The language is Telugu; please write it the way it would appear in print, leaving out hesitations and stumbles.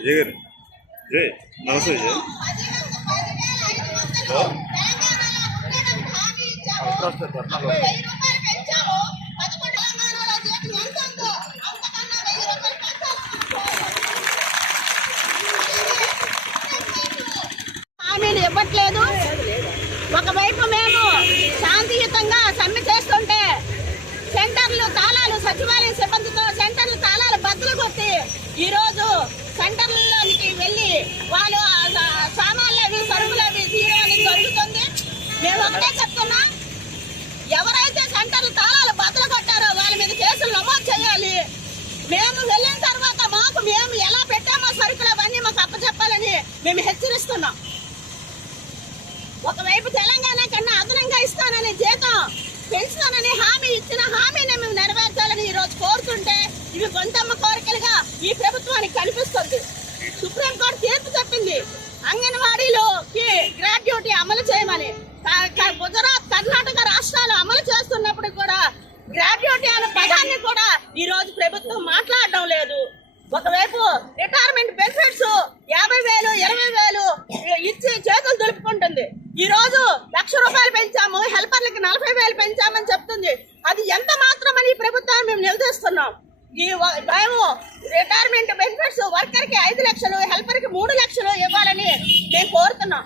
విజయ్ గారు విజయ్ నమస్తే విజయ్. హామీలు ఇవ్వట్లేదు. ఒకవైపు మేము శాంతియుతంగా సమ్మె చేస్తుంటే సెంటర్లు తాళాలు సచివాలయ సిబ్బందితో సెంటర్లు తాళాలు బద్దలు కొట్టి ఈరోజు సెంటర్లలోనికి వెళ్ళి వాళ్ళు సామాన్లు అవి సరుకులు అవి తీయడం జరుగుతుంది. మేము ఒకటే చెప్తున్నా, ఎవరైతే సెంటర్లు తాళాలు బద్దలు కొట్టారో వాళ్ళ మీద కేసులు నమోదు చేయాలి. మేము వెళ్ళిన తర్వాత మేము ఎలా పెట్టామో సరుకులు అవన్నీ మాకు అప్పచెప్పాలని మేము హెచ్చరిస్తున్నాం. ఒకవైపు తెలంగాణ కన్నా అదనంగా ఇస్తానని జీతం పెంచుతానని హామీ ఇచ్చిన హామీని మేము నెరవేర్చాలని ఈ రోజు కోరుతుంటే ఇవి గొంతమ్మ కోరికలుగా ఈ ప్రభుత్వానికి కనిపిస్తుంది. సుప్రీంకోర్టు తీర్పు చెప్పింది అంగన్వాడీలోకి గ్రాడ్యుయేటీ అమలు చేయమని. గుజరాత్ కర్ణాటక రాష్ట్రాలు అమలు చేస్తున్నప్పుడు కూడా గ్రాడ్యుయేటీ అనే పదాన్ని కూడా ఈ రోజు ప్రభుత్వం మాట్లాడడం లేదు. ఒకవైపు రిటైర్మెంట్ బెనిఫిట్స్ 50,000 20,000 ఇచ్చి చేతులు దులుపుకుంటుంది. ఈ రోజు ₹1,00,000 పెంచాము, హెల్పర్లకి 40,000 పెంచామని చెప్తుంది. అది ఎంత మాత్రమని ప్రభుత్వాన్ని మేము నిలదీస్తున్నాం. మేము రిటైర్మెంట్ బెనిఫిట్స్ వర్కర్ కి 5 లక్షలు, హెల్పర్ కి 3 లక్షలు ఇవ్వాలని మేము కోరుతున్నాం.